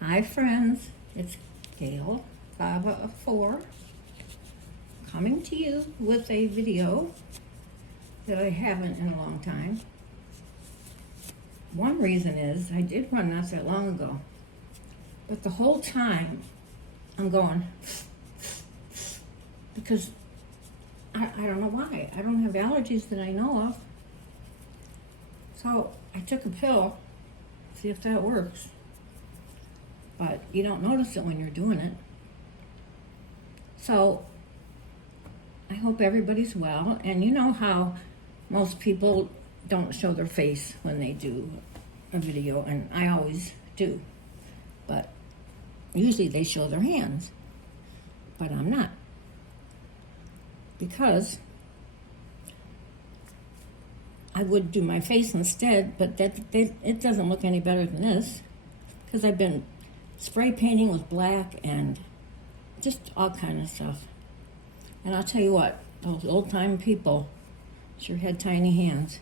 Hi friends, it's Gail, Baba of 4, coming to you with a video that I haven't in a long time. One reason is I did one not that long ago, but the whole time I'm going because I don't know why. I don't have allergies that I know of. So I took a pill, see if that works. But you don't notice it when you're doing it. So I hope everybody's well. And you know how most people don't show their face when they do a video, and I always do. But usually they show their hands, but I'm not. Because I would do my face instead, but it doesn't look any better than this, because I've been spray painting with black and just all kind of stuff. And I'll tell you what, those old time people sure had tiny hands.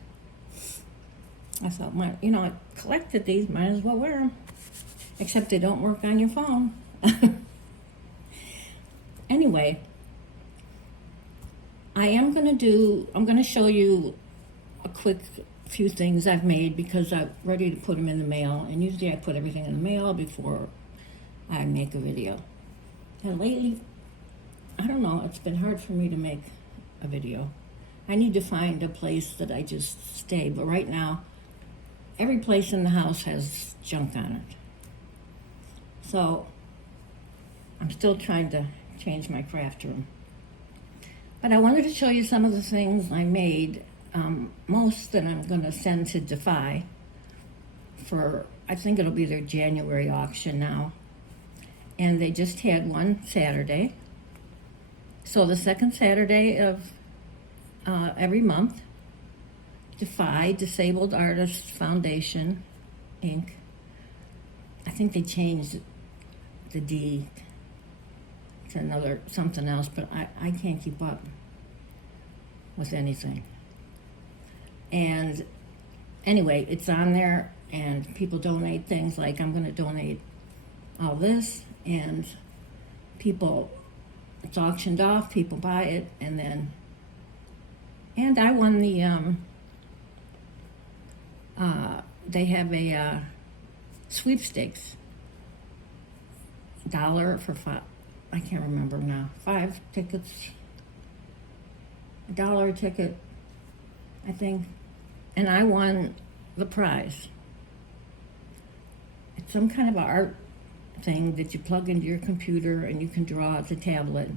I thought, I collected these, might as well wear them. Except they don't work on your phone. Anyway, I'm going to show you a quick few things I've made because I'm ready to put them in the mail. And usually I put everything in the mail before I make a video. And lately, I don't know, it's been hard for me to make a video. I need to find a place that I just stay. But right now, every place in the house has junk on it. So I'm still trying to change my craft room. But I wanted to show you some of the things I made, most that I'm going to send to DAFI for, I think it'll be their January auction now. And they just had one Saturday. So the second Saturday of every month, DAFI, Disabled Artists Foundation, Inc. I think they changed the D to another something else, but I can't keep up with anything. And anyway, it's on there, and people donate things. Like I'm going to donate all this, and it's auctioned off, people buy it, and I won the, they have a sweepstakes, $1 for 5, I can't remember now, 5 tickets, $1 a ticket, I think, and I won the prize. It's some kind of art thing that you plug into your computer and you can draw at the tablet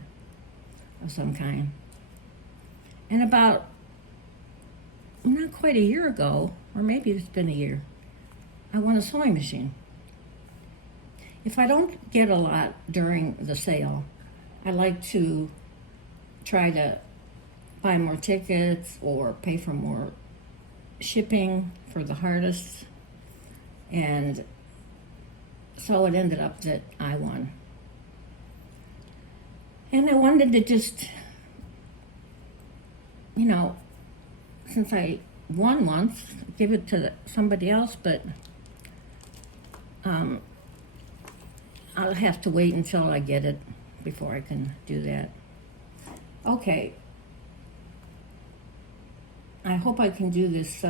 of some kind. And about not quite a year ago, or maybe it's been a year, I won a sewing machine. If I don't get a lot during the sale, I like to try to buy more tickets or pay for more shipping for the artists. And so it ended up that I won. And I wanted to just, since I won once, give it to somebody else, but I'll have to wait until I get it before I can do that. Okay. I hope I can do this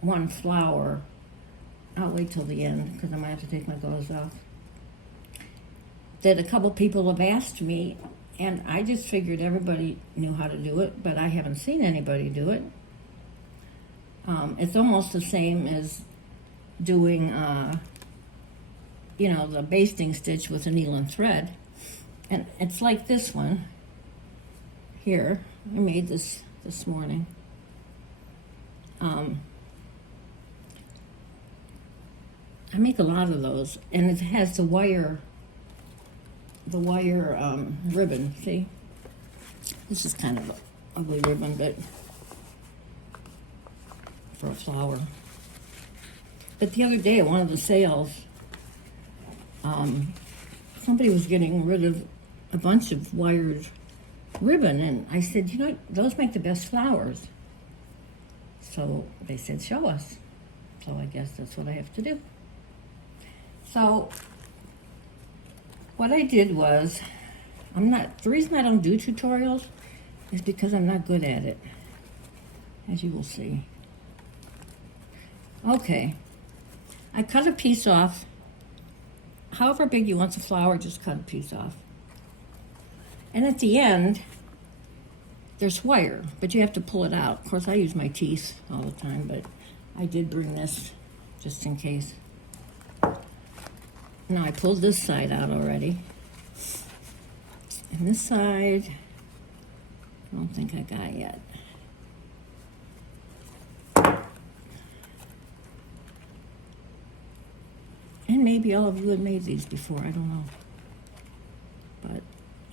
one flower. I'll wait till the end because I might have to take my gloves off. That a couple people have asked me, and I just figured everybody knew how to do it, but I haven't seen anybody do it. It's almost the same as doing, the basting stitch with a needle and thread. And it's like this one here. I made this morning. I make a lot of those, and it has the wire ribbon. See, this is kind of an ugly ribbon, but for a flower. But the other day at one of the sales, somebody was getting rid of a bunch of wired ribbon, and I said, those make the best flowers. So they said, show us. So I guess that's what I have to do. So what I did was, the reason I don't do tutorials is because I'm not good at it, as you will see. Okay, I cut a piece off. However big you want the flower, just cut a piece off. And at the end, there's wire, but you have to pull it out. Of course, I use my teeth all the time, but I did bring this just in case. Now I pulled this side out already. And this side, I don't think I got yet. And maybe all of you have made these before, I don't know. But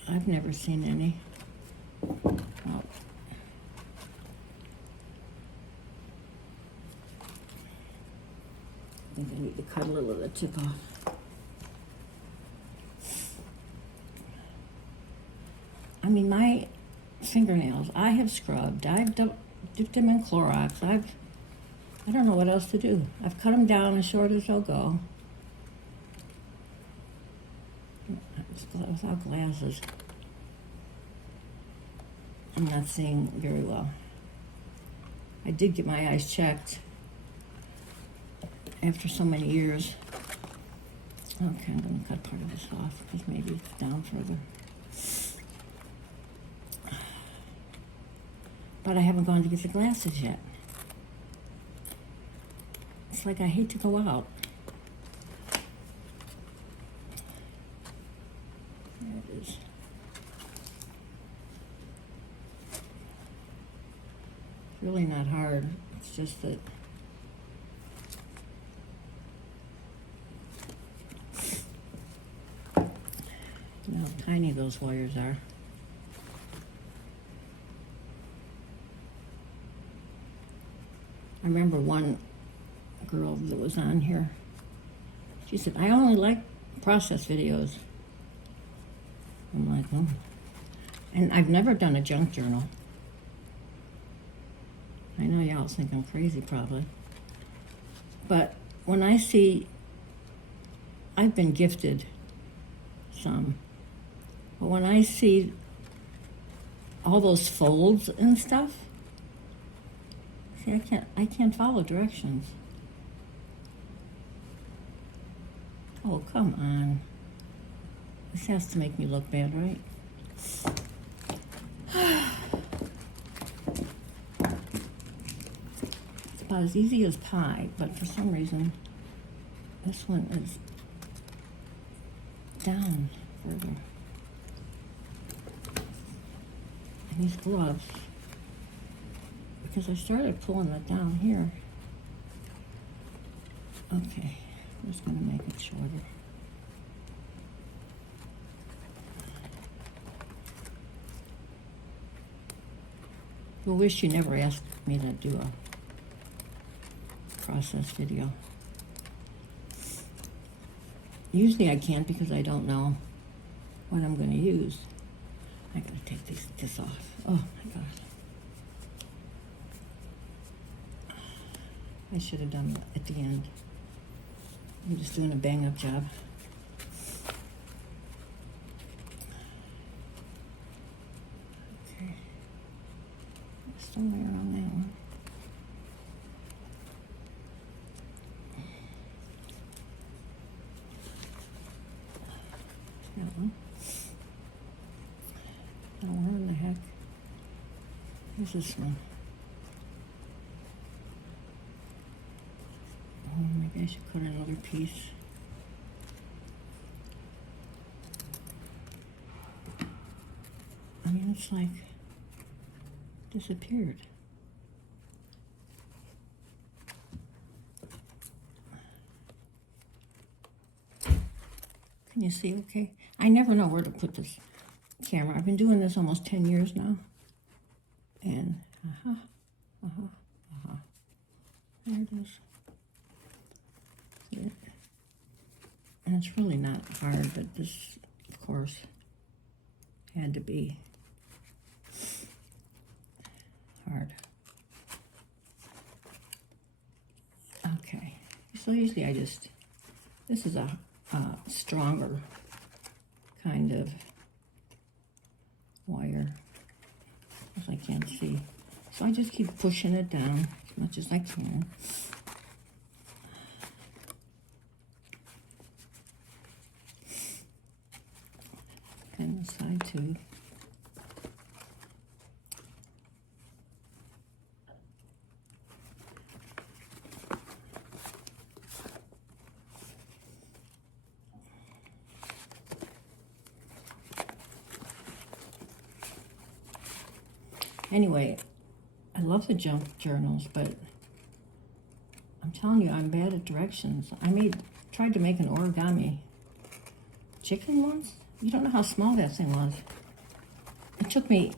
I've never seen any. Well, I think I need to cut a little of the tip off. I mean, my fingernails, I have scrubbed. I've dipped them in Clorox. I don't know what else to do. I've cut them down as short as they'll go. Without glasses, I'm not seeing very well. I did get my eyes checked after so many years. Okay, I'm going to cut part of this off because maybe it's down further. But I haven't gone to get the glasses yet. It's like I hate to go out. There it is. It's really not hard. It's just that you know how tiny those wires are. I remember one girl that was on here. She said, I only like process videos. I'm like, oh. And I've never done a junk journal. I know y'all think I'm crazy probably. But when I see, I've been gifted some. But when I see all those folds and stuff, see, I can't follow directions. Oh, come on. This has to make me look bad, right? It's about as easy as pie, but for some reason, this one is down further. And these gloves, because I started pulling it down here. Okay, I'm just going to make it shorter. You'll wish you never asked me to do a process video. Usually I can't because I don't know what I'm going to use. I got to take this off. Oh my gosh. I should have done that at the end. I'm just doing a bang-up job. Okay. Somewhere on that one. That one. Oh, where in the heck? Here's this one. Oh, maybe I should cut another piece. I mean, it's like disappeared. Can you see okay? I never know where to put this camera. I've been doing this almost 10 years now. And, there it is. See it? And it's really not hard, but this, of course, had to be hard. Okay, so usually this This is a stronger kind of wire, as I can't see. So I just keep pushing it down as much as I can. And the side too. Anyway, I love the junk journals, but I'm telling you, I'm bad at directions. Tried to make an origami chicken once. You don't know how small that thing was. It took me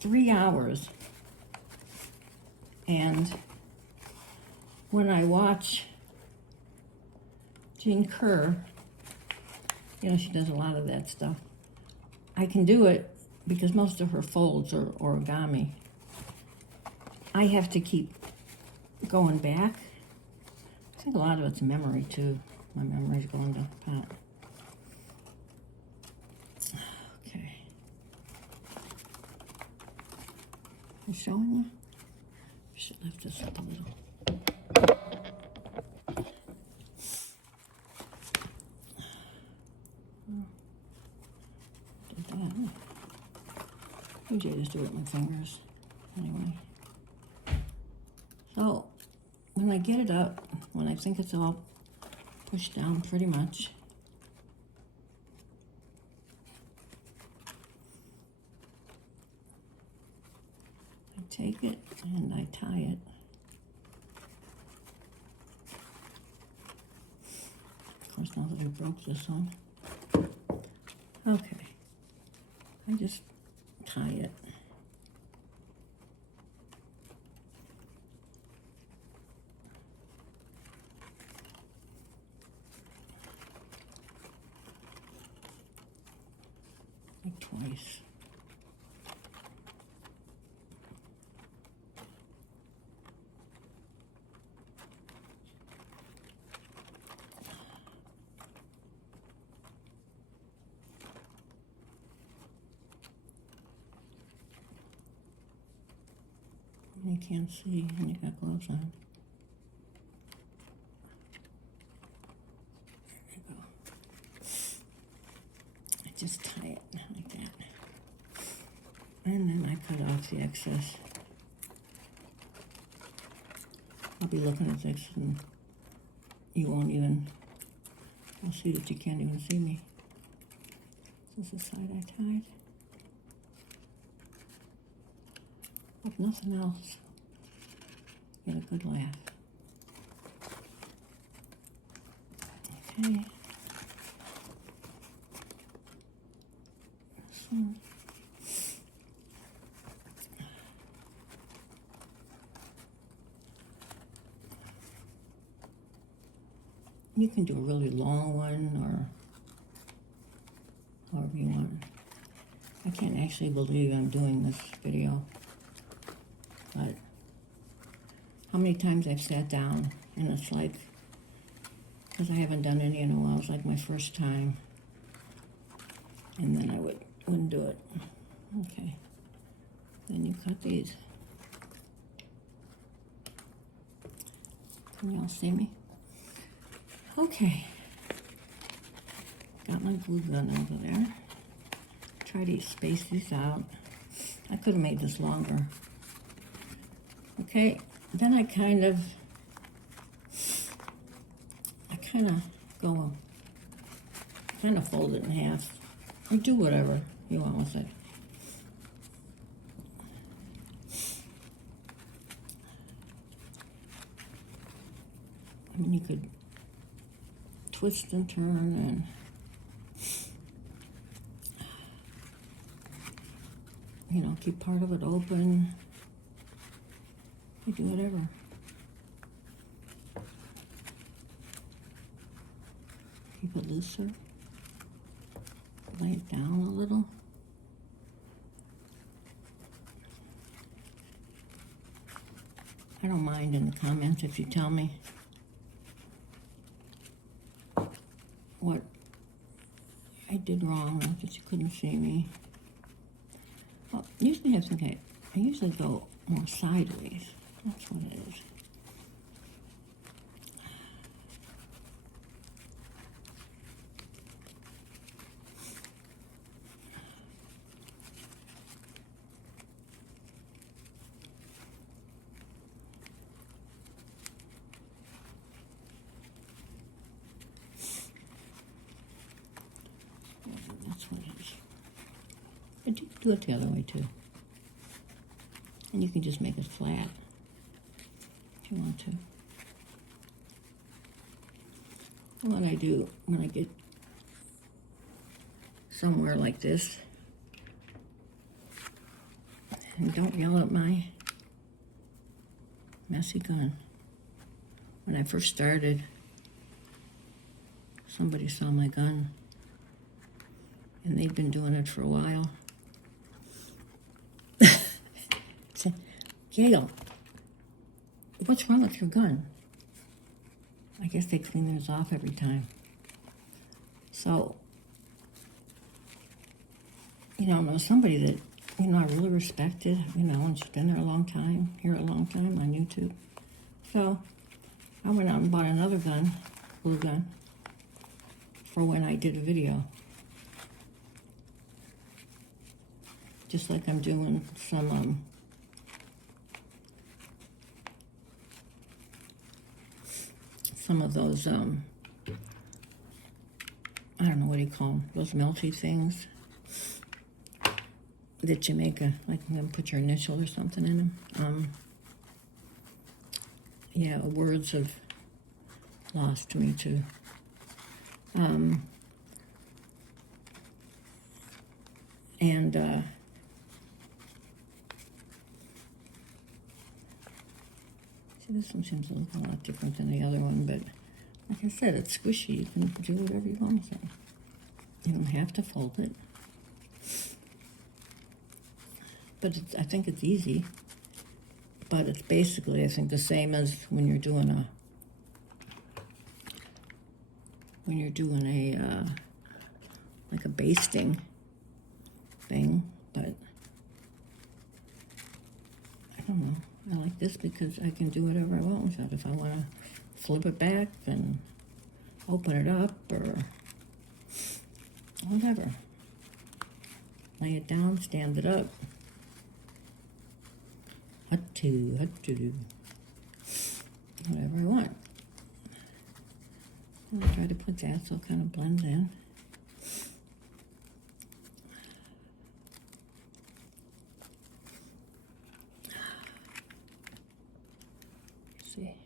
3 hours. And when I watch Jean Kerr, you know, she does a lot of that stuff. I can do it because most of her folds are origami. I have to keep going back. I think a lot of it's memory too. My memory's going to pot. Okay. I'm showing you? I should lift this up a little. Did that. Usually I just do it with my fingers. Anyway. So, when I get it up, when I think it's all pushed down pretty much, I take it and I tie it. Of course, now that I broke this one. Okay. I just tie it. Like twice. You can't see, and you got gloves on. There you go. I just tie it like that. And then I cut off the excess. I'll be looking at this and you won't even, I'll see that you can't even see me. This is the side I tied. If nothing else, get a good laugh. Okay. So, you can do a really long one or however you want. I can't actually believe I'm doing this video. But how many times I've sat down and it's like, because I haven't done any in a while, it's like my first time. And then I wouldn't do it. Okay. Then you cut these. Can y'all see me? Okay. Got my glue gun over there. Try to space these out. I could have made this longer. Okay, then I kind of fold it in half. Or do whatever you want with it. I mean, you could twist and turn and, keep part of it open. You do whatever. Keep it looser. Lay it down a little. I don't mind in the comments if you tell me. what I did wrong, because you couldn't see me. Well, usually I think I usually go more sideways. That's what it is. That's what it is. But you can do it the other way too. And you can just make it flat if you want to. What I do when I get somewhere like this, and don't yell at my messy gun. When I first started, somebody saw my gun, and they'd been doing it for a while. Said, Gail, what's wrong with your gun? I guess they clean theirs off every time. So, you know, there's somebody that, you know, I really respected, you know, and she's been there a long time, here a long time on YouTube. So, I went out and bought another gun, blue gun, for when I did a video. Just like I'm doing some of those, I don't know, what do you call them, those melty things that you make like I'm gonna put your initial or something in them. Yeah, words have lost me too. See, this one seems to look a lot different than the other one, but like I said, it's squishy. You can do whatever you want with it. You don't have to fold it. But I think it's easy. But it's basically, I think, the same as when you're doing a like a basting thing, but I don't know. I like this because I can do whatever I want with it. If I want to flip it back, then open it up, or whatever. Lay it down, stand it up. What to do. Whatever I want. I'll try to put that so it kind of blends in. See.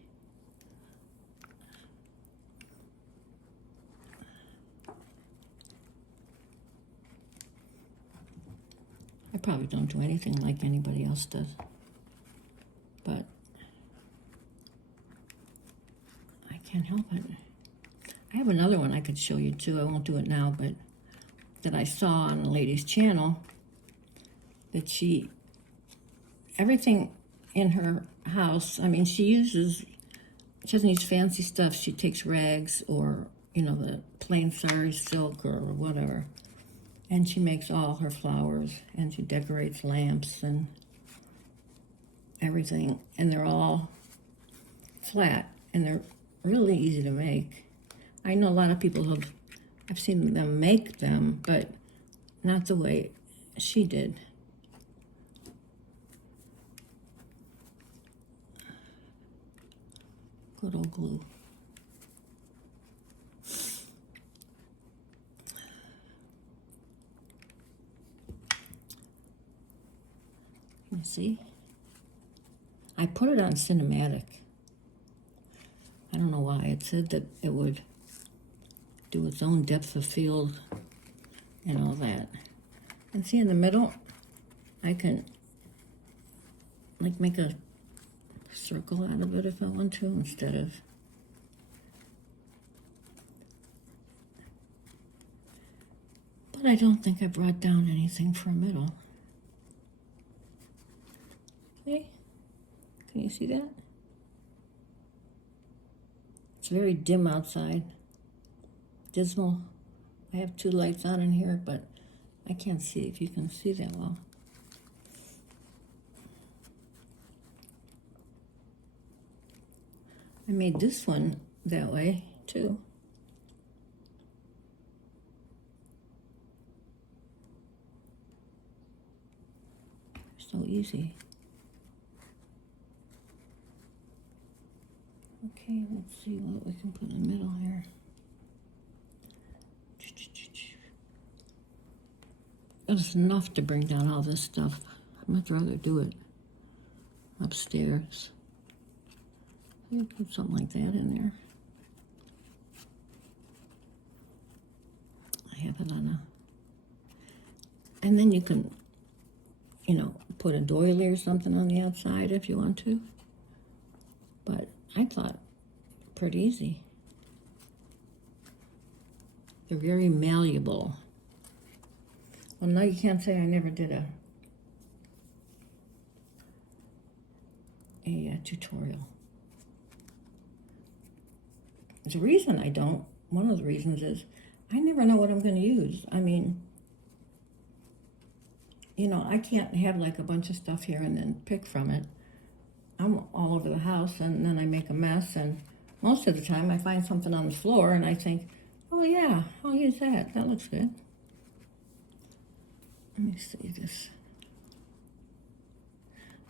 I probably don't do anything like anybody else does, but I can't help it. I have another one I could show you too. I won't do it now, but that I saw on a lady's channel, that everything in her house, I mean, she doesn't use fancy stuff. She takes rags or, you know, the plain sari silk or whatever, and she makes all her flowers, and she decorates lamps and everything, and they're all flat, and they're really easy to make. I know a lot of people I've seen them make them, but not the way she did. Good old glue. You see? I put it on cinematic. I don't know why. It said that it would do its own depth of field and all that. And see, in the middle, I can like make a circle out of it if I want to, instead of but I don't think I brought down anything for a middle. See? Can you see that? It's very dim outside. dismal. I have two lights on in here, but I can't see if you can see that well. I made this one that way too. So easy. Okay, let's see what we can put in the middle here. It's enough to bring down all this stuff. I'd much rather do it upstairs. You put something like that in there. I have it on a... And then you can, you know, put a doily or something on the outside if you want to. But I thought pretty easy. They're very malleable. Well, now you can't say I never did a tutorial. The reason I don't, one of the reasons is I never know what I'm going to use. I mean, you know, I can't have like a bunch of stuff here and then pick from it. I'm all over the house and then I make a mess, and most of the time I find something on the floor and I think, oh yeah, I'll use that. That looks good. Let me see this.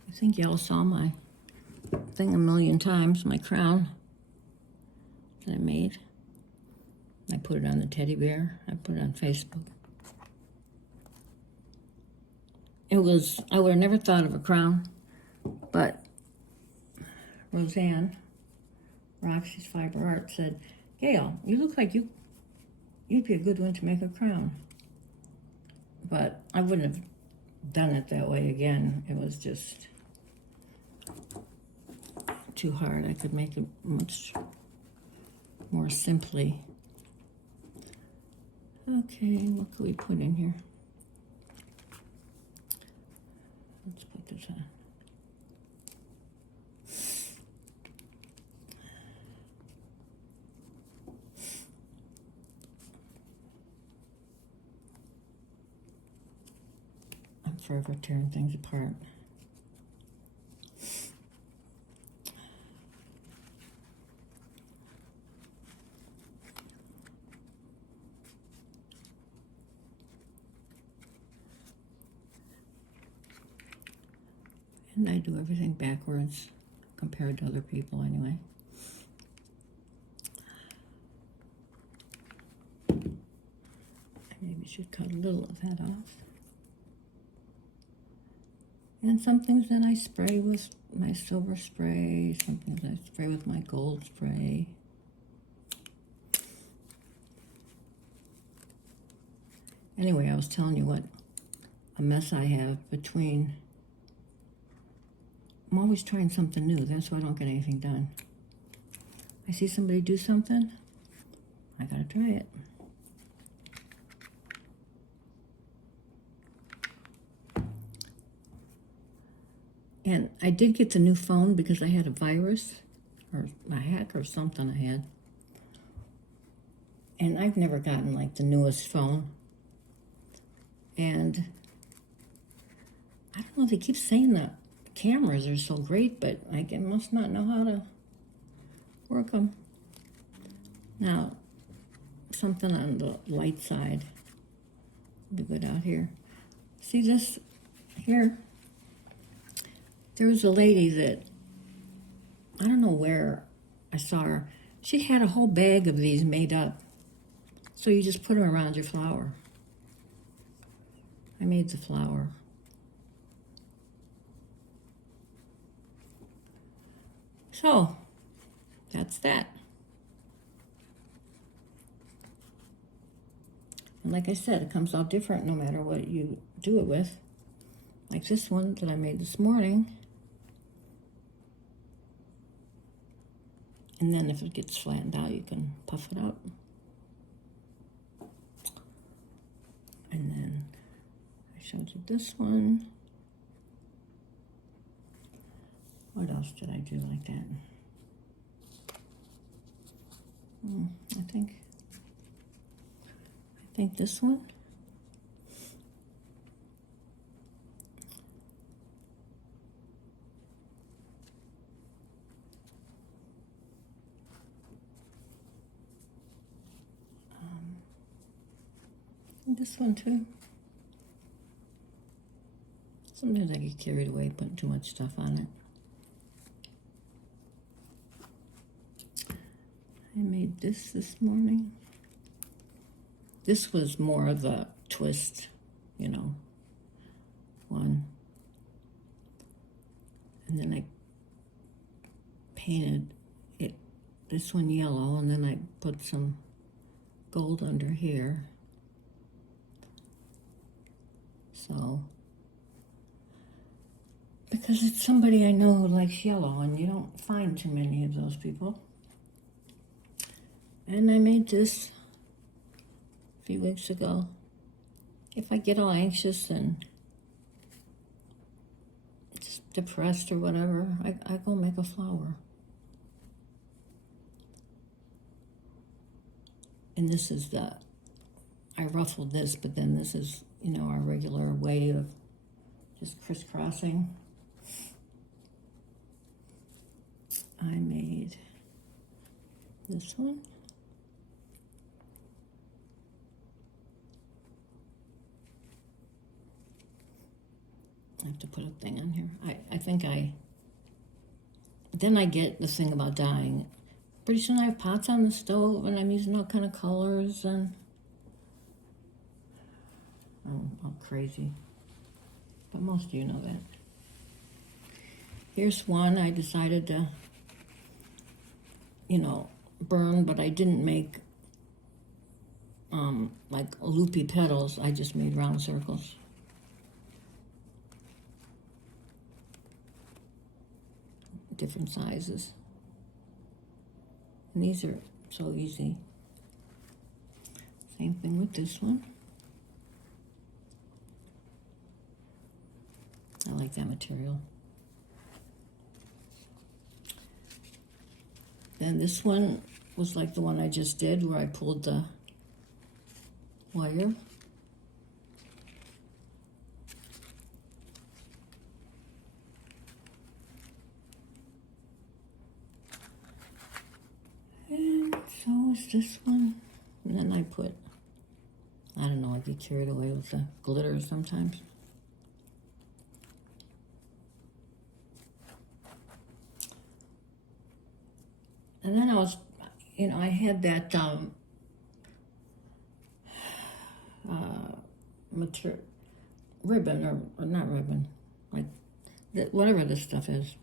I think y'all saw my thing a million times, my crown that I made. I put it on the teddy bear. I put it on Facebook. It was, I would have never thought of a crown, but Roseanne, Roxy's Fiber Art, said, Gail, you look like you'd be a good one to make a crown. But I wouldn't have done it that way again. It was just too hard. I could make it much more simply. Okay, what can we put in here? Let's put this on. I'm forever tearing things apart. And I do everything backwards compared to other people anyway. I maybe should cut a little of that off. And some things that I spray with my silver spray, some things I spray with my gold spray. Anyway, I was telling you what a mess I have between... I'm always trying something new. That's why I don't get anything done. I see somebody do something, I gotta try it. And I did get the new phone because I had a virus or a hack or something I had. And I've never gotten like the newest phone. And I don't know, they keep saying that cameras are so great, but I must not know how to work them. Now, something on the light side would be good out here. See this here? There was a lady that, I don't know where I saw her. She had a whole bag of these made up. So you just put them around your flower. I made the flower. So, that's that. And like I said, it comes out different no matter what you do it with. Like this one that I made this morning. And then if it gets flattened out, you can puff it up. And then I showed you this one. What else did I do like that? I think think this one. This one too. Sometimes I get carried away putting too much stuff on it. I made this morning. This was more of a twist, you know, one. And then I painted it, this one yellow, and then I put some gold under here. So, because it's somebody I know who likes yellow, and you don't find too many of those people. And I made this a few weeks ago. If I get all anxious and just depressed or whatever, I go make a flower. And this is I ruffled this, but then this is, you know, our regular way of just crisscrossing. I made this one. I have to put a thing on here. I think then I get the thing about dyeing. Pretty soon I have pots on the stove and I'm using all kind of colors and I'm all crazy. But most of you know that. Here's one I decided to, you know, burn, but I didn't make like loopy petals. I just made round circles. Different sizes. And these are so easy. Same thing with this one. I like that material. Then this one was like the one I just did where I pulled the wire. And so is this one. And then I put, I don't know, I get carried away with the glitter sometimes. And then I was, you know, I had that ribbon, or not ribbon, like whatever this stuff is.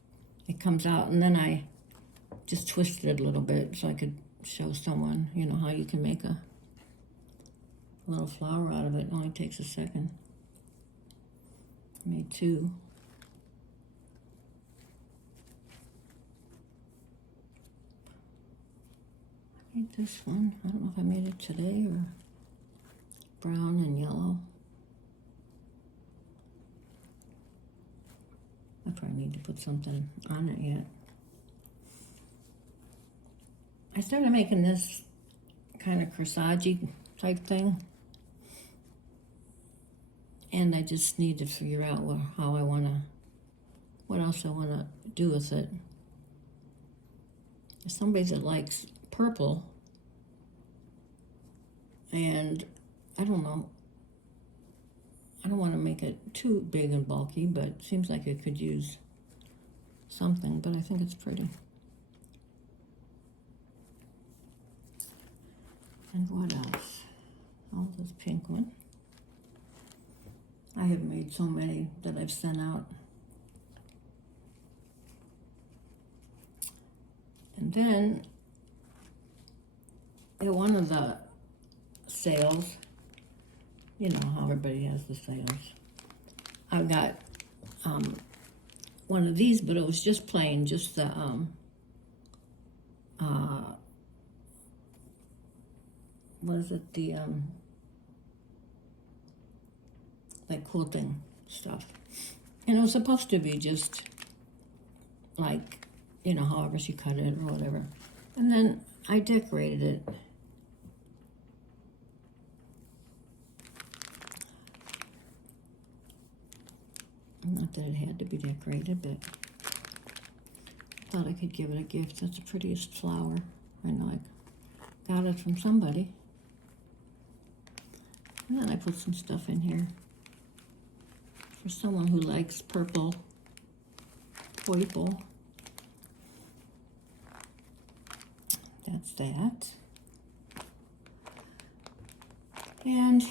It comes out, and then I just twisted it a little bit so I could show someone, you know, how you can make a little flower out of it. It only takes a second. I made two. I made this one. I don't know if I made it today or brown and yellow. I probably need to put something on it yet. I started making this kind of corsage type thing. And I just need to figure out how I want to, what else I want to do with it. There's somebody that likes purple. And I don't know. I don't want to make it too big and bulky, but it seems like it could use something, but I think it's pretty. And what else? Oh, this pink one. I have made so many that I've sent out. And then at one of the sales, you know how everybody has the sales, I got one of these, but it was just plain, just the what is it, the like quilting stuff, and it was supposed to be just like, you know, however she cut it or whatever. And then I decorated it Not that it had to be decorated, but I thought I could give it a gift. That's the prettiest flower. I know I got it from somebody. And then I put some stuff in here for someone who likes purple. That's that. And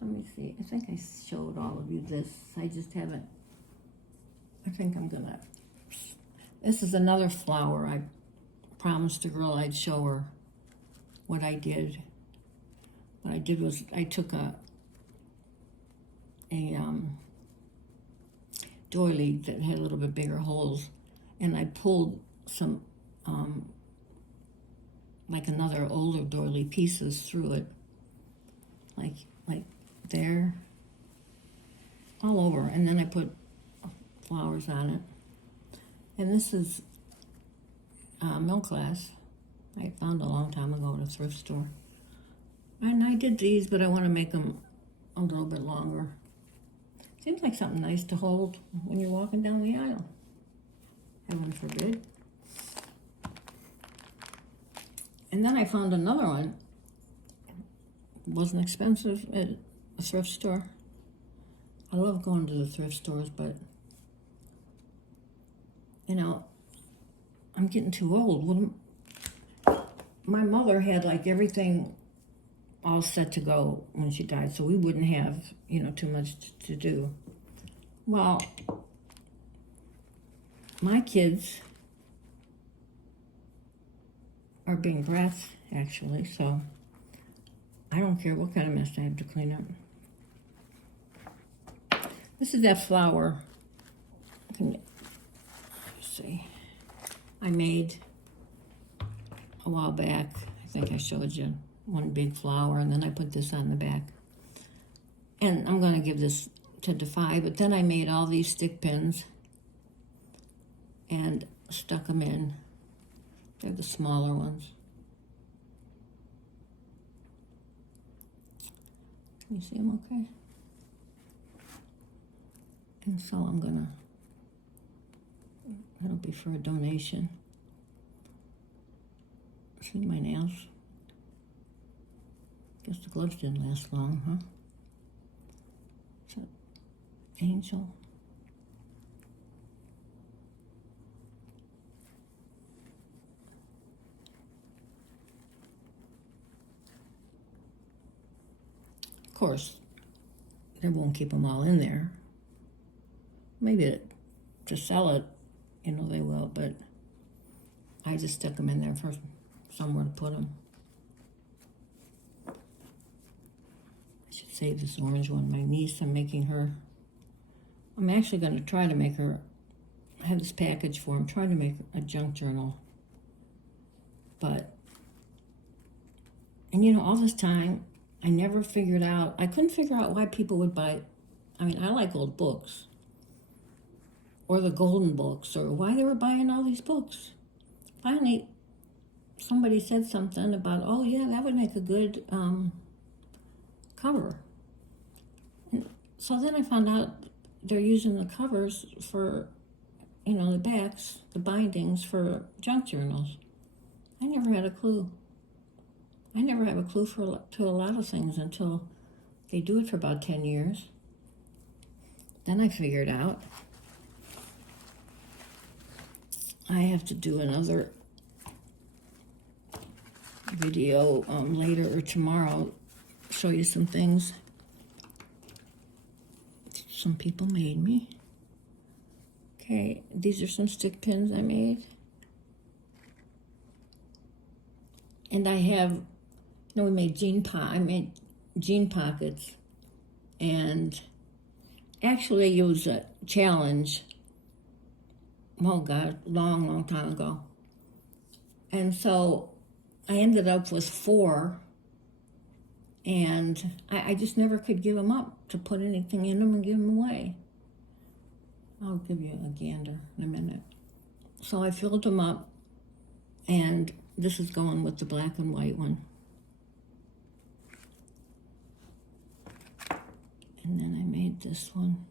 let me see, I think I showed all of you this. I just haven't, I think I'm gonna, this is another flower. I promised the girl I'd show her what I did. What I did was I took a doily that had a little bit bigger holes, and I pulled some like another older doily pieces through it, like there, all over, and then I put flowers on it. And this is milk glass I found a long time ago at a thrift store, and I did these, but I want to make them a little bit longer. Seems like something nice to hold when you're walking down the aisle. Heaven forbid. And then I found another one. It wasn't expensive at a thrift store. I love going to the thrift stores, but you know, I'm getting too old. My mother had like everything all set to go when she died, so we wouldn't have, you know, too much to do. Well, my kids are being brats, actually, so I don't care what kind of mess I have to clean up. This is that flower. Let's see. I made a while back. I think I showed you one big flower, and then I put this on the back. And I'm going to give this to DAFI, but then I made all these stick pins and stuck them in. They're the smaller ones. Can you see them okay? And so I'm gonna, that'll be for a donation. See my nails? Guess the gloves didn't last long, huh? So, angel. Of course, they won't keep them all in there. Maybe to sell it, you know, they will, but I just stuck them in there for somewhere to put them. I should save this orange one. My niece, I'm actually going to try to make her, I have this package for her. I'm trying to make a junk journal. But, and you know, all this time, I couldn't figure out why people would buy, I mean, I like old books, or the golden books, or why they were buying all these books. Finally, somebody said something about, oh yeah, that would make a good cover. And so then I found out they're using the covers for, you know, the backs, the bindings for junk journals. I never had a clue. I never have a clue to a lot of things until they do it for about 10 years. Then I figured out I have to do another video later or tomorrow, show you some things some people made me. Okay, these are some stick pins I made. And I have, I made jean pockets, and actually it was a challenge, oh God, long time ago. And so I ended up with 4, and I just never could give them up to put anything in them and give them away. I'll give you a gander in a minute. So I filled them up, and this is going with the black and white one. And then I made this one.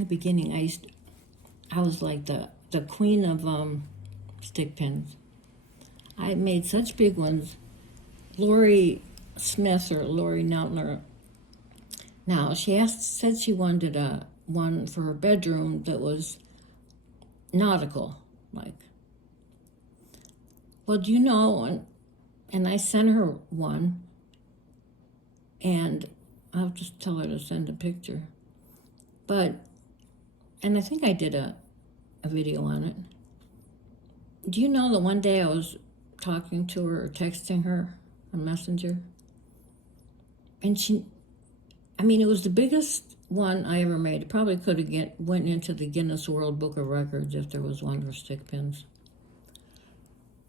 the beginning, I was like the queen of stick pins. I made such big ones. Lori Smith or Lori Neltner. Now said she wanted one for her bedroom that was nautical, like. Well, do you know? And I sent her one, and I'll just tell her to send a picture. And I think I did a video on it. Do you know that one day I was talking to her or texting her on Messenger? And it was the biggest one I ever made. It probably could have went into the Guinness World Book of Records if there was one for stick pins.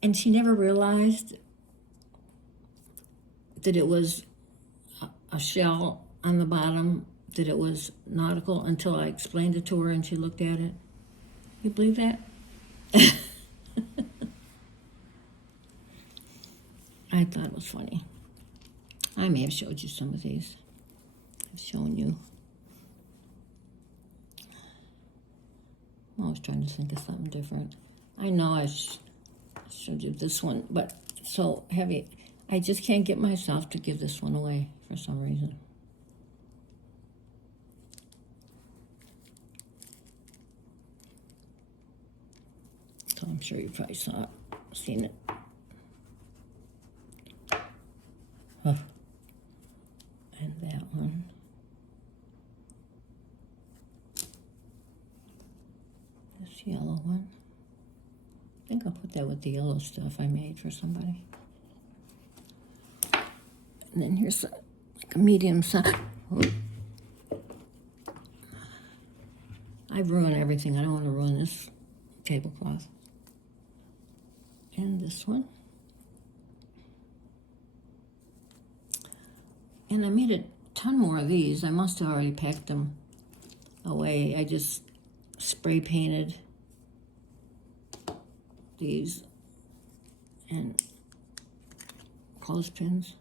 And she never realized that it was a shell on the bottom, that it was nautical, until I explained it to her and she looked at it. You believe that? I thought it was funny. I may have showed you some of these. I've shown you. I was trying to think of something different. I know I showed you this one, but it's so heavy. I just can't get myself to give this one away for some reason. So I'm sure you probably seen it. Huh. And that one. This yellow one. I think I'll put that with the yellow stuff I made for somebody. And then here's like a medium size. Oh. I've ruined everything. I don't want to ruin this tablecloth. And this one. And I made a ton more of these. I must have already packed them away. I just spray painted these and clothespins.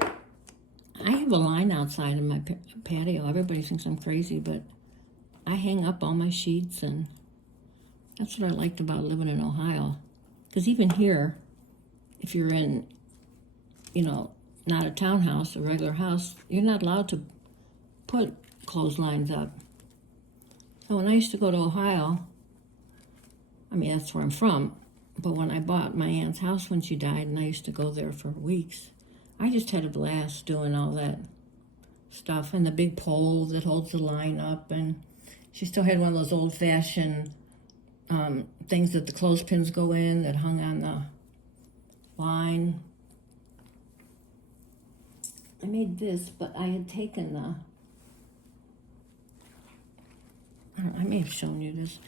I have a line outside in my patio. Everybody thinks I'm crazy, but I hang up all my sheets, and that's what I liked about living in Ohio. Because even here, if you're in, not a townhouse, a regular house, you're not allowed to put clotheslines up. So when I used to go to Ohio, that's where I'm from, but when I bought my aunt's house when she died, and I used to go there for weeks, I just had a blast doing all that stuff, and the big pole that holds the line up, and she still had one of those old-fashioned things that the clothespins go in that hung on the line. I made this, but I had taken I may have shown you this.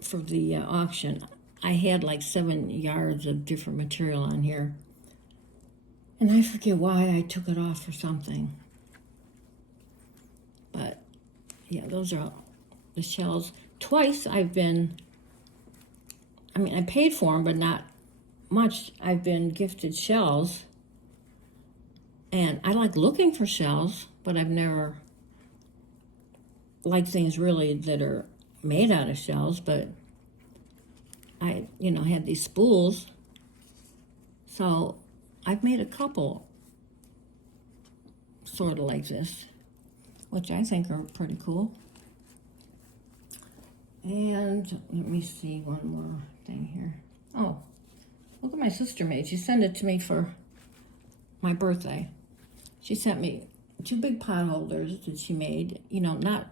For the auction, I had like 7 yards of different material on here. And I forget why I took it off for something. But, yeah, those are the shells. Twice I paid for them, but not much. I've been gifted shells. And I like looking for shells, but I've never liked things really that are made out of shells. But I, had these spools. So I've made a couple sort of like this, which I think are pretty cool. And let me see one more thing here. Oh, look what my sister made. She sent it to me for my birthday. She sent me 2 big pot holders that she made, not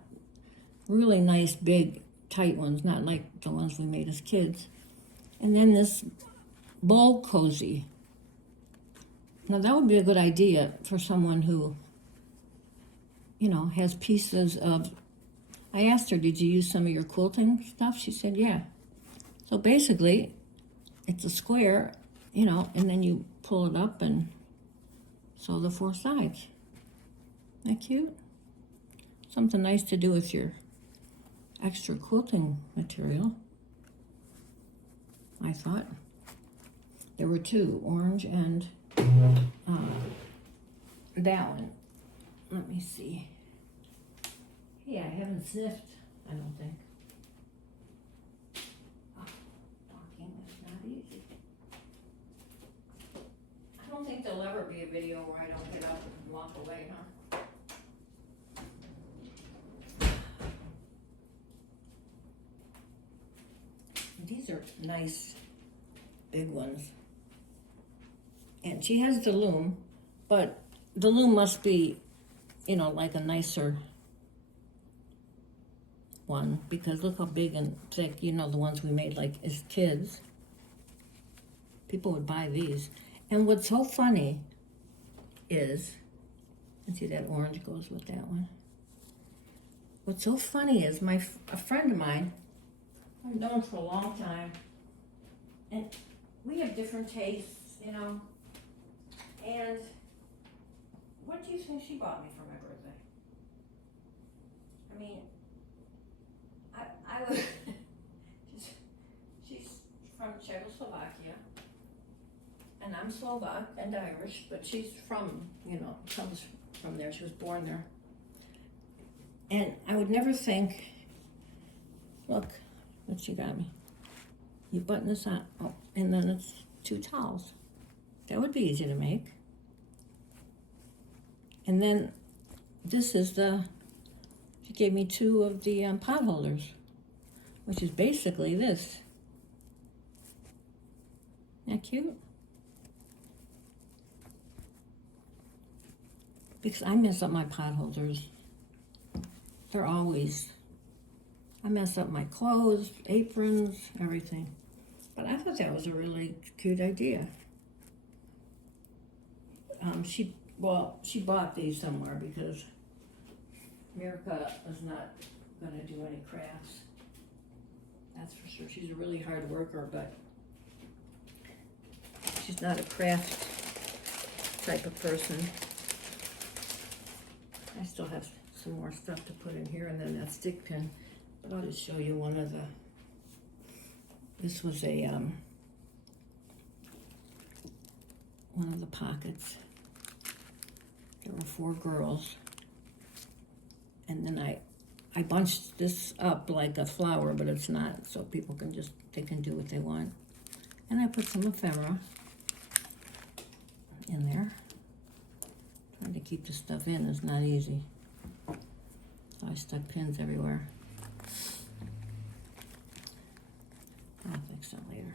really nice, big, tight ones, not like the ones we made as kids. And then this bowl cozy. Now that would be a good idea for someone who, has pieces of. I asked her, did you use some of your quilting stuff? She said, yeah. So basically, it's a square, and then you pull it up and sew the 4 sides. Isn't that cute? Something nice to do with your extra quilting material, I thought. There were 2, orange and that one. let me see. Yeah, I haven't sniffed, I don't think. Oh, walking is not easy. I don't think there'll ever be a video where I don't get up and walk away, huh? These are nice, big ones. And she has the loom, but the loom must be, you know, like a nicer one, because look how big and thick, you know, the ones we made like as kids. People would buy these. And what's so funny is, and see that orange goes with that one. What's so funny is a friend of mine, I've known for a long time, and we have different tastes, you know. And what do you think she bought me for my birthday? I mean, I was, she's from Czechoslovakia, and I'm Slovak and Irish, but she's from, you know, comes from there. She was born there. And I would never think, look, what she got me. You button this on, oh, and then it's 2 towels. That would be easy to make. And then this is she gave me 2 of the pot holders, which is basically this. Isn't that cute? Because I mess up my pot holders. They're always, I mess up my clothes, aprons, everything. But I thought that was a really cute idea. She bought these somewhere because Mirka is not going to do any crafts. That's for sure. She's a really hard worker, but she's not a craft type of person. I still have some more stuff to put in here, and then that stick pin. But I'll just show you one of the, this was a, one of the pockets. There were 4 girls. And then I bunched this up like a flower, but it's not, so people can just, they can do what they want. And I put some ephemera in there. Trying to keep the stuff in is not easy. So I stuck pins everywhere. I'll fix that later.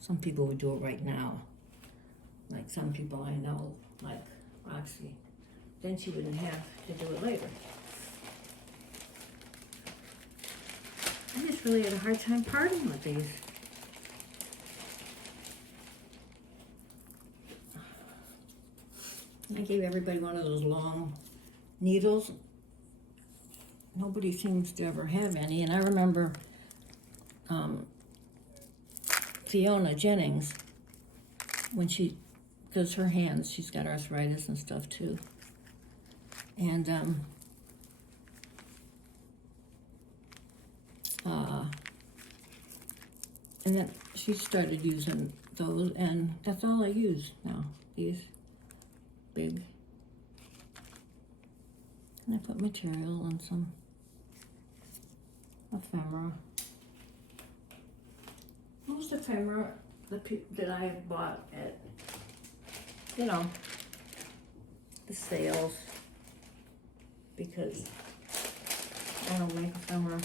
Some people would do it right now. Like some people I know, like Roxy. Then she wouldn't have to do it later. I just really had a hard time parting with these. I gave everybody one of those long needles. Nobody seems to ever have any. And I remember Fiona Jennings, when because her hands, she's got arthritis and stuff too. And then she started using those, and that's all I use now, these big. And I put material and some ephemera. Most ephemera that I bought at, you know, the sales, because I don't make ephemera.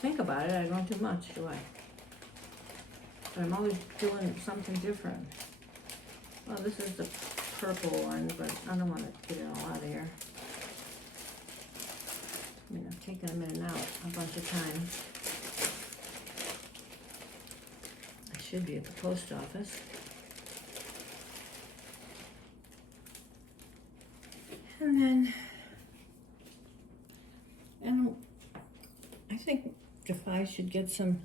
Think about it, I don't do much, do I? But I'm always doing something different. Well, this is the purple one, but I don't want to get it all out of here. I mean, I've taken them in and out a bunch of times. I should be at the post office. And then, I think DAFI should get some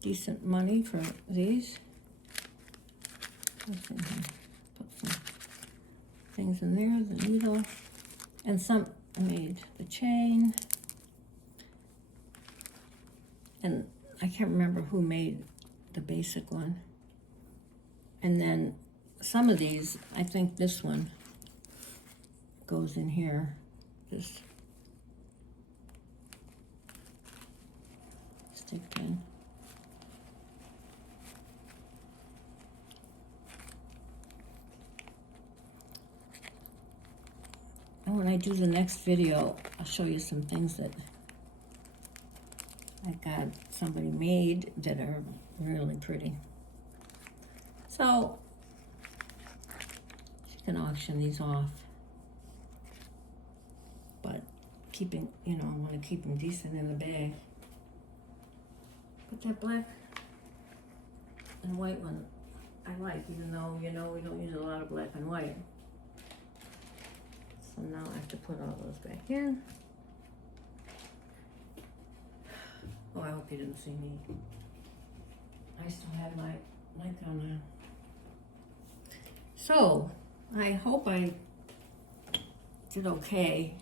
decent money for these. What's in here? Put some things in there, the needle, and some, I made the chain, and I can't remember who made the basic one. And then some of these, I think this one goes in here. This stick pin. And when I do the next video, I'll show you some things that I got somebody made that are really pretty. So you can auction these off, but keeping, you know, I want to keep them decent in the bag. But that black and white one I like, even though, you know, we don't use a lot of black and white. So now I have to put all those back in. Oh, I hope you didn't see me. I still have my mic on. So, I hope I did okay,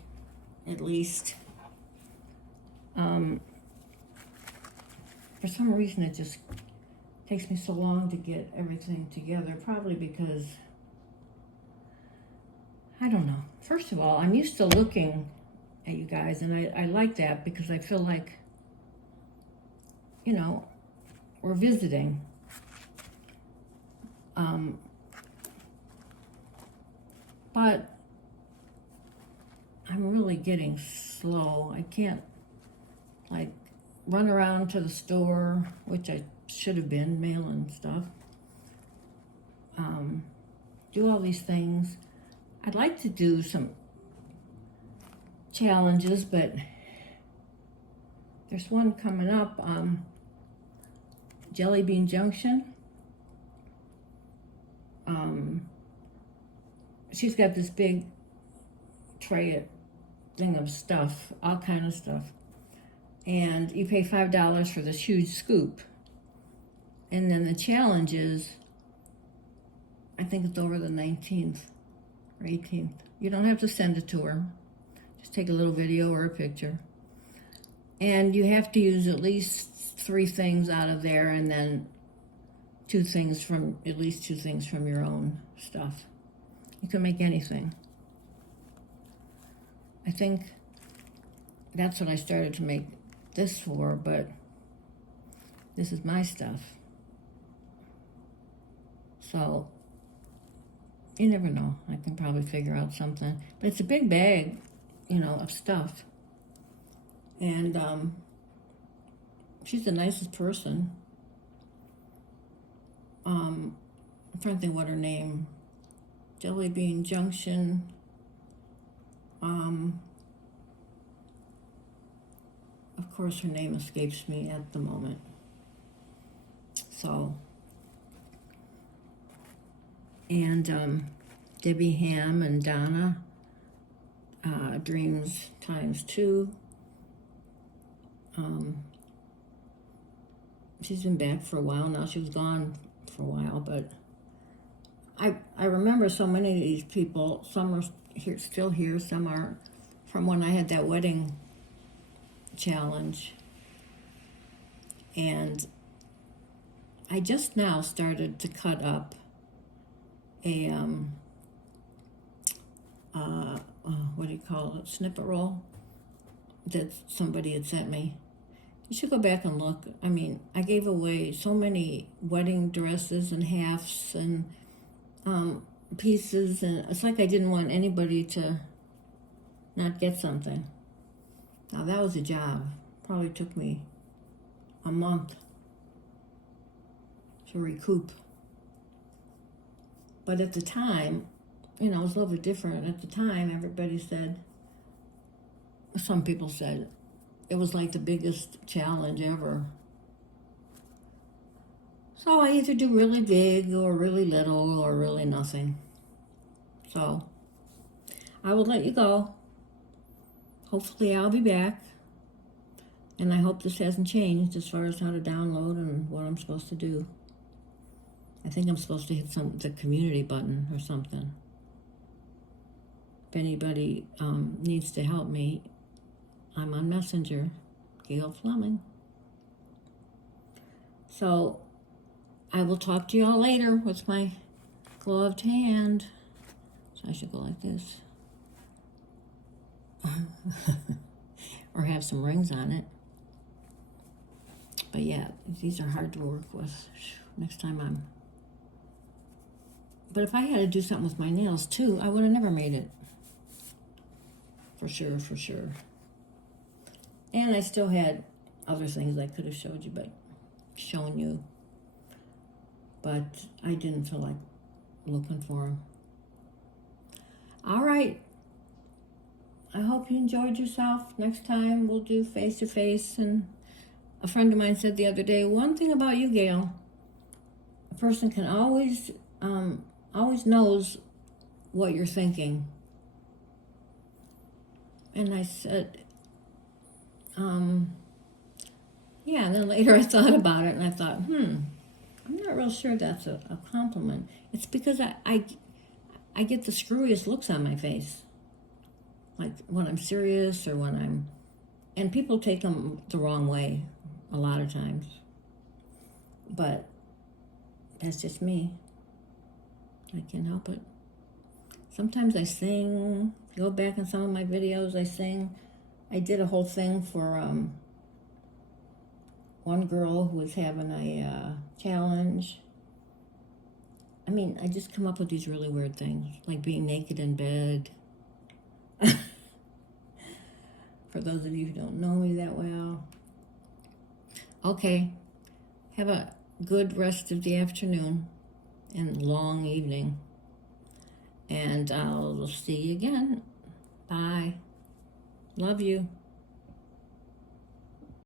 at least. For some reason, it just takes me so long to get everything together, probably because, I don't know. First of all, I'm used to looking at you guys, and I like that because I feel like, you know, we're visiting. But I'm really getting slow. I can't, like, run around to the store, which I should have been, mailing stuff. Do all these things. I'd like to do some challenges, but there's one coming up, Jelly Bean Junction. She's got this big tray thing of stuff, all kind of stuff. And you pay $5 for this huge scoop. And then the challenge is, I think it's over the 19th or 18th. You don't have to send it to her. Just take a little video or a picture. And you have to use at least 3 things out of there, and then at least two things from your own stuff. You can make anything. I think that's what I started to make this for, but this is my stuff. So, you never know. I can probably figure out something. But it's a big bag, you know, of stuff. And she's the nicest person. I'm trying to think what her name. Jelly Bean Junction. Of course, her name escapes me at the moment. So, and Debbie Ham and Donna, Dreams Times 2. She's been back for a while now. She was gone for a while, but I remember so many of these people. Some are still here, some are from when I had that wedding challenge. And I just now started to cut up a, what do you call it, snippet roll that somebody had sent me. You should go back and look. I mean, I gave away so many wedding dresses and halves and pieces, and it's like I didn't want anybody to not get something. Now that was a job. Probably took me a month to recoup. But at the time, you know, it was a little bit different. At the time, everybody said, some people said, it was like the biggest challenge ever. So I either do really big or really little or really nothing. So I will let you go. Hopefully I'll be back. And I hope this hasn't changed as far as how to download and what I'm supposed to do. I think I'm supposed to hit the community button or something. If anybody needs to help me, I'm on Messenger, Gail Fleming. So I will talk to you all later with my gloved hand. So I should go like this. Or have some rings on it. But yeah, these are hard to work with. Next time I'm... But if I had to do something with my nails too, I would have never made it. For sure, for sure. And I still had other things I could have showed you, but shown you. But I didn't feel like looking for them. All right. I hope you enjoyed yourself. Next time we'll do face-to-face. And a friend of mine said the other day, one thing about you, Gail, a person can always knows what you're thinking. And I said, yeah, and then later I thought about it and I thought, I'm not real sure that's a compliment. It's because I get the screwiest looks on my face. Like when I'm serious or when I'm... And people take them the wrong way a lot of times. But that's just me. I can't help it. Sometimes I sing. If you go back in some of my videos, I sing. I did a whole thing for one girl who was having a challenge. I mean, I just come up with these really weird things, like being naked in bed. For those of you who don't know me that well. Okay. Have a good rest of the afternoon and long evening. And I'll see you again. Bye. Love you.